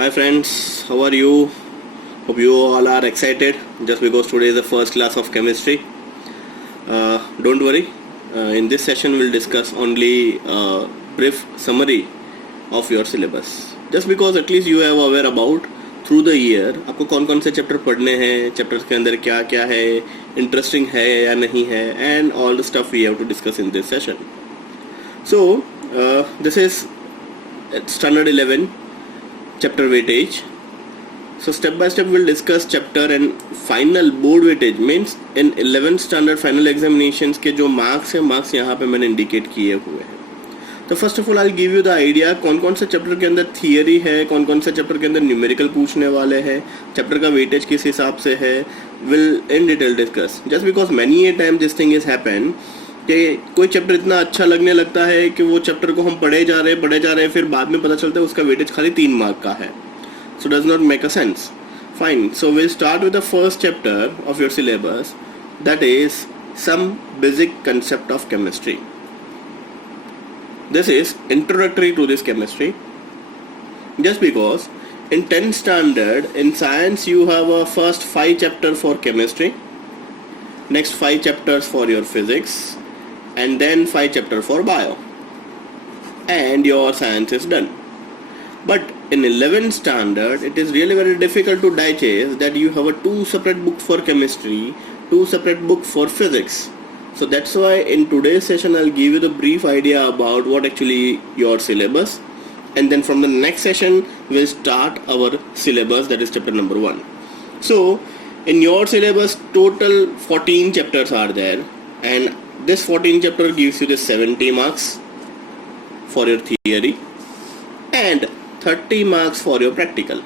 Hi friends, how are you? Hope you all are excited just because today is the first class of chemistry. Don't worry, in this session we'll discuss only a brief summary of your syllabus. Just because at least you are aware about through the year आपको कौन कौन से chapter पढ़ने हैं, chapters के अंदर क्या क्या है, इंटरेस्टिंग है या नहीं है, and all the stuff we have to discuss in this session. So this is standard 11 chapter weightage. So step by step we'll discuss chapter and final board weightage means in 11th standard final examinations के जो marks हैं, marks यहाँ पे मैंने indicate किए हुए हैं. तो first of all I give you the idea कौन कौन से चैप्टर के अंदर थियरी है, कौन कौन से चैप्टर के अंदर न्यूमेरिकल पूछने वाले हैं, चैप्टर का वेटेज किस हिसाब से है, will in detail discuss. Just because many a time this thing is happen कि कोई चैप्टर इतना अच्छा लगने लगता है कि वो चैप्टर को हम पढ़े जा रहे हैं फिर बाद में पता चलता है उसका वेटेज खाली 3 मार्क का है. So does not make a sense. Fine, so will start with the first chapter of your syllabus, that is some basic concept of chemistry. This is introductory to this chemistry. Just because in 10th standard in science you have a first 5 chapters for chemistry, next 5 chapters for your physics, and then 5 chapters for bio, and your science is done. But in 11th standard it is really very difficult to digest that you have a 2 separate books for chemistry, 2 separate books for physics. So that's why in today's session I'll give you the brief idea about what actually your syllabus, and then from the next session we'll start our syllabus, that is chapter number 1. So in your syllabus total 14 chapters are there, and this 14 chapter gives you the 70 marks for your theory and 30 marks for your practical.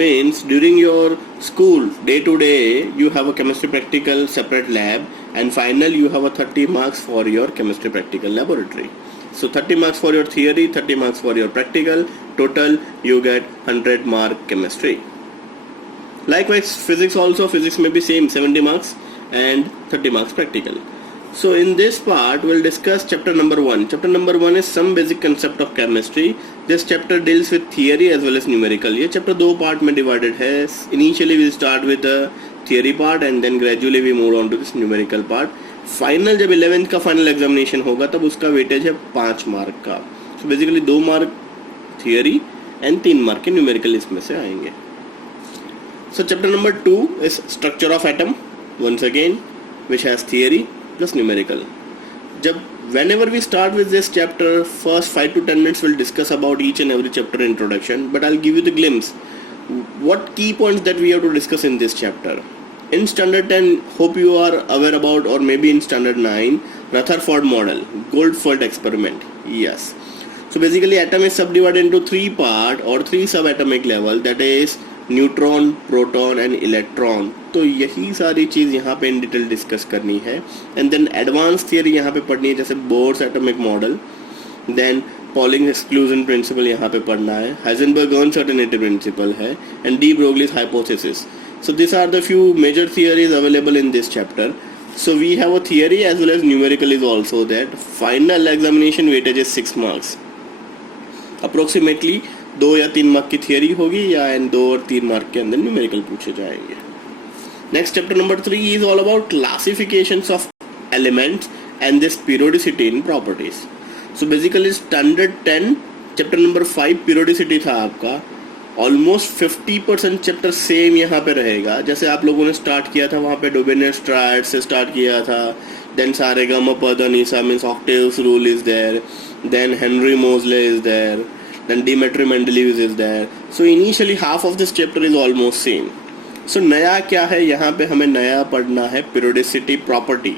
Means during your school day to day you have a chemistry practical separate lab, and final you have a 30 marks for your chemistry practical laboratory. So 30 marks for your theory, 30 marks for your practical, total you get 100 mark chemistry. Likewise physics also, physics may be same 70 marks and 30 marks practical. So in this part we'll discuss chapter number 1. Chapter number 1 is some basic concept of chemistry. This chapter deals with theory as well as numerical. ये chapter 2 part में divided है. Initially we'll start with the theory part and then gradually we move on to this numerical part. Final जब 11th का final examination होगा तब उसका weightage है 5 mark का. So basically 2 mark theory and 3 mark के numerical इसमें से आएंगे. So chapter number 2 is structure of atom once again, which has theory plus numerical. जब whenever we start with this chapter, first 5 to 10 minutes we'll discuss about each and every chapter introduction, but I'll give you the glimpse what key points that we have to discuss in this chapter. In standard 10, hope you are aware about, or maybe in standard 9, Rutherford model, Goldfeld experiment. Yes. So basically atom is subdivided into 3 parts or 3 subatomic level, that is neutron, proton and electron. तो यही सारी चीज़ यहाँ पे in detail discuss करनी है. And then advance theory यहाँ पे पढ़नी है, जैसे Bohr's atomic model, then Pauling exclusion principle यहाँ पे पढ़ना है, हाइजेनबर्ग अनसर्टेनिटी प्रिंसिपल है, and de Broglie's hypothesis. So this are the few major theories available in this chapter. So we have a theory as well as numerical is also that. Final examination weightage is 6 marks. Approximately 2 या 3 mark की theory होगी या 2 और 3 mark के अंदर numerical पूछे जाएंगे. Next chapter number 3 is all about classifications of elements and this periodicity in properties. So basically standard 10 chapter number 5 periodicity था आपका. ऑलमोस्ट 50% चैप्टर सेम यहाँ पे रहेगा. जैसे आप लोगों ने स्टार्ट किया था वहाँ पे डोबेनेस ट्रायड से स्टार्ट किया था, देन सारेगामा पद निसा means octaves rule is there, then Henry Moseley is there, then Dmitry Mendeleev is there. So initially half of this chapter is almost same. So नया क्या है यहाँ पे हमें नया पढ़ना है periodicity property.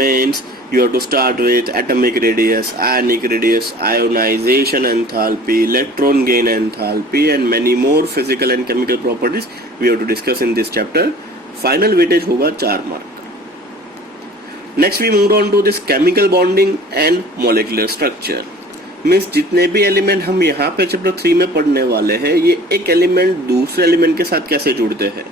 Means you have to start with atomic radius, ionic radius, ionization enthalpy, electron gain enthalpy, and many more physical and chemical properties we have to discuss in this chapter. Final weightage होगा 4 mark. Next we moved on to this chemical bonding and molecular structure. Means जितने भी element हम यहाँ पे chapter 3 में पढ़ने वाले हैं, ये एक एलिमेंट दूसरे एलिमेंट के साथ कैसे जुड़ते हैं.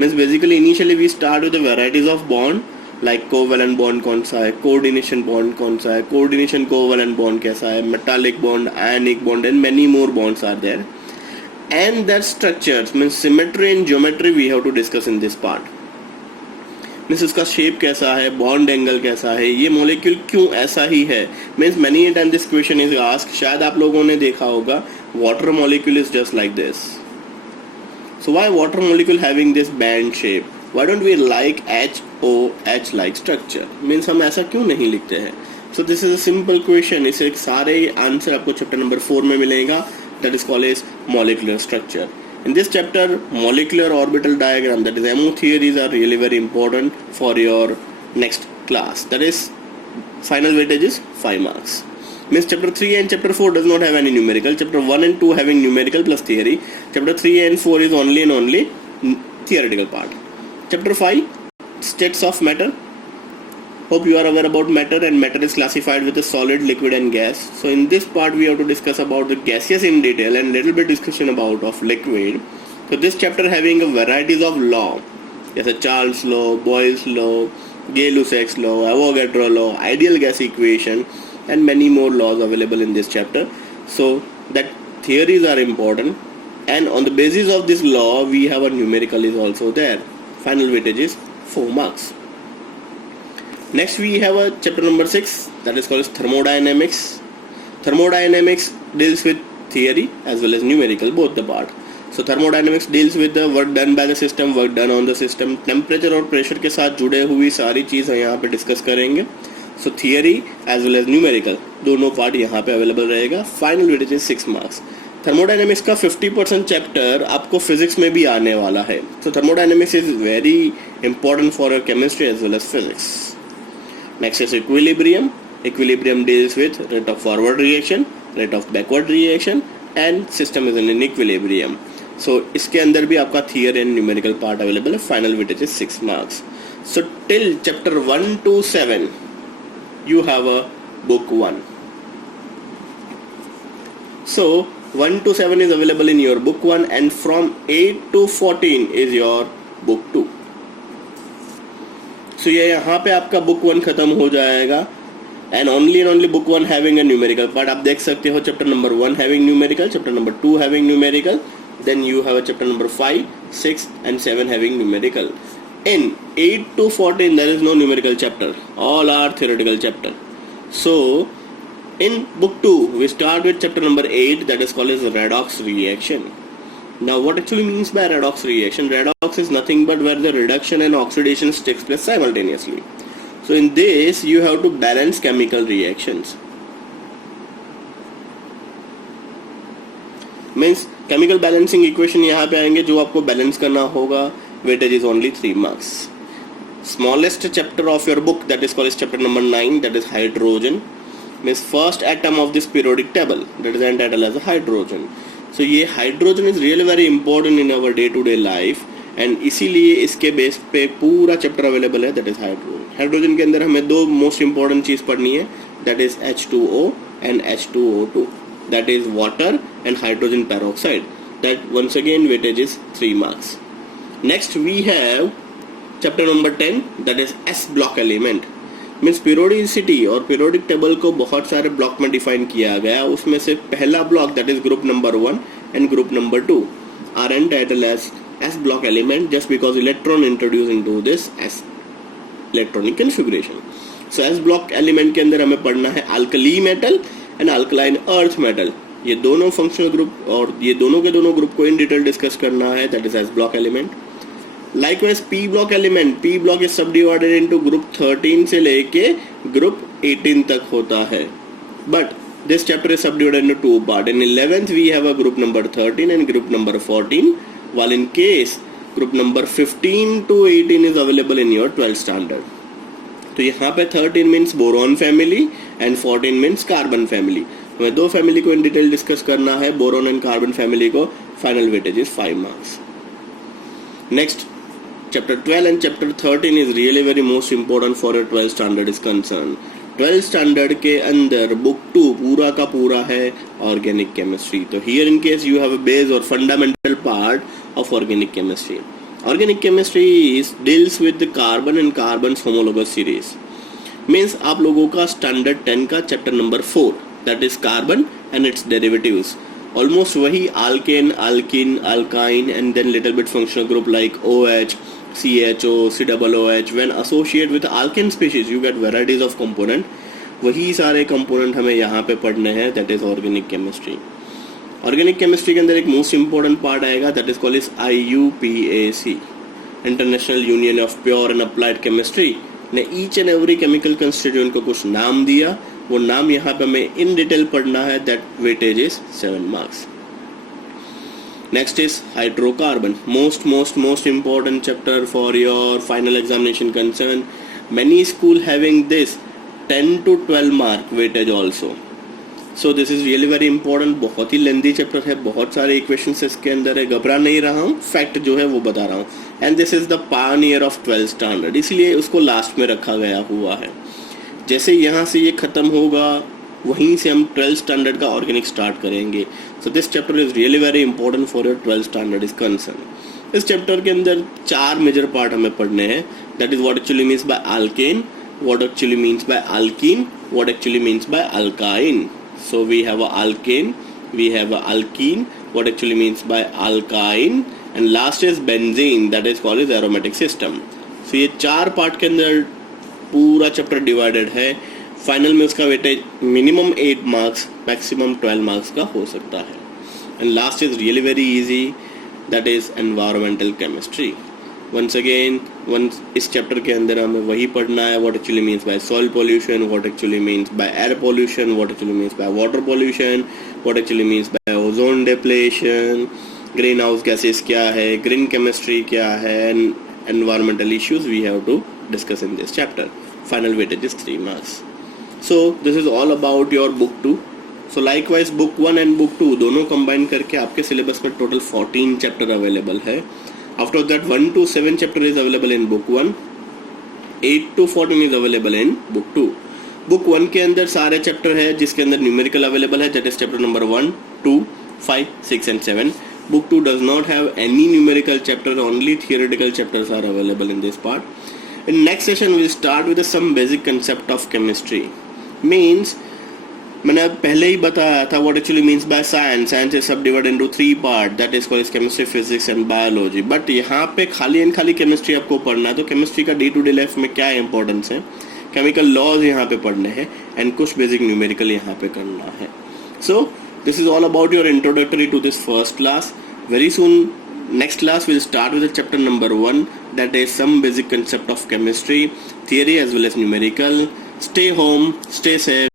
Means basically initially we start with the varieties of bond like covalent bond कौन सा है, कोऑर्डिनेशन बॉन्ड कौन सा है, कोऑर्डिनेशन कोवेलेंट बॉन्ड कैसा है, metallic bond, ionic bond, and many more bonds are there. And their structures means symmetry and geometry we have to discuss in this part. Means उसका shape कैसा है, bond angle कैसा है, ये molecule क्यों ऐसा ही है. Means many time this question is asked, शायद आप लोगों ने देखा होगा, water molecule is just like this. So why water molecule having this bend shape, why don't we like HOH like structure, means हम ऐसा क्यों नहीं लिखते हैं. So this is a simple question. इसे सारे आंसर आपको चैप्टर नंबर 4 में मिलेगा, that is called as molecular structure. In this chapter, molecular orbital diagram, that is MO theories, are really very important for your next class. That is final weightage is 5 marks. Means chapter 3 and chapter 4 does not have any numerical. Chapter 1 and 2 having numerical plus theory. Chapter 3 and 4 is only and only theoretical part. Chapter 5, states of matter. Hope you are aware about matter, and matter is classified with a solid, liquid and gas. So in this part we have to discuss about the gaseous in detail and little bit discussion about of liquid. So this chapter having a varieties of law, जैसे Charles law, Boyle's law, Gay-Lussac's law, Avogadro law, ideal gas equation and many more laws available in this chapter. So that theories are important, and on the basis of this law we have a numerical is also there. Final weightage is 4 marks. Next we have a chapter number 6, that is called as thermodynamics. Thermodynamics deals with theory as well as numerical, both the part. So thermodynamics deals with the work done by the system, work done on the system, temperature और pressure के साथ जुड़े हुई सारी चीज़ यहाँ पे discuss करेंगे. So theory as well as numerical दोनों पार्ट यहाँ पे अवेलेबल रहेगा. Final weightage is 6 marks. Thermodynamics का 50% चैप्टर आपको फिजिक्स में भी आने वाला है. So thermodynamics is very important for your chemistry as well as physics. Next is equilibrium. Equilibrium deals with rate of forward reaction, rate of backward reaction, and system is in equilibrium. So इसके अंदर भी आपका theory and numerical part available है. Final weightage is 6 marks. So till chapter 1 to 7 you have a book 1. So 1 to 7 is available in your book 1, and from 8 to 14 is your book 2. So ये यहाँ पे आपका book 1 खत्म हो जाएगा, and only book 1 having a numerical part. आप देख सकते हो chapter number 1 having numerical, chapter number 2 having numerical, then you have a chapter number 5, 6 and 7 having numerical. In 8 to 14 there is no numerical chapter, all are theoretical chapter. So in book 2 we start with chapter number 8, that is called as redox reaction. Now what actually means by redox reaction? Redox is nothing but where the reduction and oxidation takes place simultaneously. So in this you have to balance chemical reactions. Means chemical balancing equation यहाँ पे आएंगे जो आपको balance करना होगा. Weightage is only 3 marks. Smallest chapter of your book, that is called as chapter number 9, that is hydrogen. Means first atom of this periodic table, that is entitled as a hydrogen. So ये hydrogen is really very important in our day to day life, and इसीलिए इसके base पे पूरा chapter available है, that is hydrogen. Hydrogen के अंदर हमें 2 most important चीज पढ़नी है, that is H2O and H2O2, that is water and hydrogen peroxide. That once again weightage is 3 marks. Next we have chapter number 10, that is S block element. Means periodicity और periodic table को बहुत सारे block में define किया गया. उसमें से पहला block, that is group number 1 and group number 2 are entitled as S block element just because electron introduced into this S electronic configuration. So S block element के अंदर हमें पढ़ना है alkali metal and alkaline earth metal. ये दोनों functional group और ये दोनों के दोनों group को in detail discuss करना है, that is S block element. Likewise P block element, P block is subdivided into group 13 से लेके group 18 तक होता है. But this chapter is subdivided into 2 parts. In 11th we have a group number 13 and group number 14, while in case group number 15 to 18 is available in your 12th standard. तो यहाँ पे 13 means boron family and 14 means carbon family. हमें 2 family को in detail discuss करना है, boron and carbon family को. Final weightage is 5 marks. Next, chapter 12 and chapter 13 is really very most important for your 12th standard is concerned. 12th standard के अंदर book 2 पूरा का पूरा है organic chemistry. तो here in case you have a base or fundamental part of organic chemistry. Organic chemistry deals with the carbon and carbon's homologous series. Means आप लोगों का स्टैंडर्ड 10 का chapter number 4 that is carbon and it's derivatives, almost वही alkane, alkene, alkyne and then little bit functional group like OH, CHO, COOH. When associate with alkane species you get varieties of component. वही सारे component हमें यहाँ पे पढ़ने हैं, that is organic chemistry. Organic chemistry के अंदर एक मोस्ट इंपॉर्टेंट पार्ट आएगा that is called is IUPAC, international union of pure and applied chemistry ने each and every chemical constituent को कुछ नाम दिया. वो नाम यहाँ पे हमें इन डिटेल पढ़ना है. That weightage is 7 marks. Next is hydrocarbon, most important chapter for your final examination concern. Many school having this 10 to 12 mark weightage also. So this is really very important. बहुत ही लेंदी chapter है, बहुत सारे equations इसके अंदर है. घबरा नहीं रहा हूँ, फैक्ट जो है वो बता रहा हूँ. And this is the Pioneer of 12th standard, इसलिए उसको लास्ट में रखा गया हुआ है. जैसे यहाँ से ये खत्म होगा वहीं से हम 12th स्टैंडर्ड का ऑर्गेनिक स्टार्ट करेंगे. So this chapter is really very important for your 12th standard is concern. इस चैप्टर के अंदर 4 मेजर पार्ट हमें पढ़ने हैं. That is what actually means bye alkane, what actually means by alkene, what actually means by alkyne. So we have a alkane, we have a alkene, what actually means by alkyne, and last is benzene, that is called as aromatic system. So ये 4 part के अंदर पूरा chapter divided है. Final में उसका weightage minimum 8 marks, maximum 12 marks का हो सकता है. And last is really very easy, that is environmental chemistry. Once again इस चैप्टर के अंदर हमें वही पढ़ना है, what actually means by soil pollution, what actually means by air pollution, what actually means by water pollution, what actually means by ozone depletion, green house gases क्या है, green chemistry क्या है, and environmental issues we have to discuss in this chapter. Final weightage is 3 marks. So this is all about your book 2. So likewise book 1 and book 2 दोनों combine करके आपके syllabus में total 14 chapter available है. After that 1 to 7 chapter is available in book 1, 8 to 14 is available in book 2. book 1 के अंदर सारे chapter है जिसके अंदर न्यूमेरिकल अवेलेबल है, that is chapter number 1, 2, 5, 6 and 7. book 2 does not have any numerical chapter, only theoretical chapters are available in this part. In next session we will start with some basic concept of chemistry. Means मैंने पहले ही बताया था what actually means by science. Science is subdivided into 3 part, that is called chemistry, physics and biology. But यहाँ पे खाली chemistry आपको पढ़ना है. तो केमिस्ट्री का डे टू डे लाइफ में क्या इंपॉर्टेंस है, केमिकल लॉज यहाँ पे पढ़ने हैं एंड कुछ बेसिक न्यूमेरिकल यहाँ पे करना है. So this is all about your introductory to this first class. Very soon next class we'll start with the chapter number 1, that is some basic concept of chemistry, theory as well as numerical. Stay home, stay safe.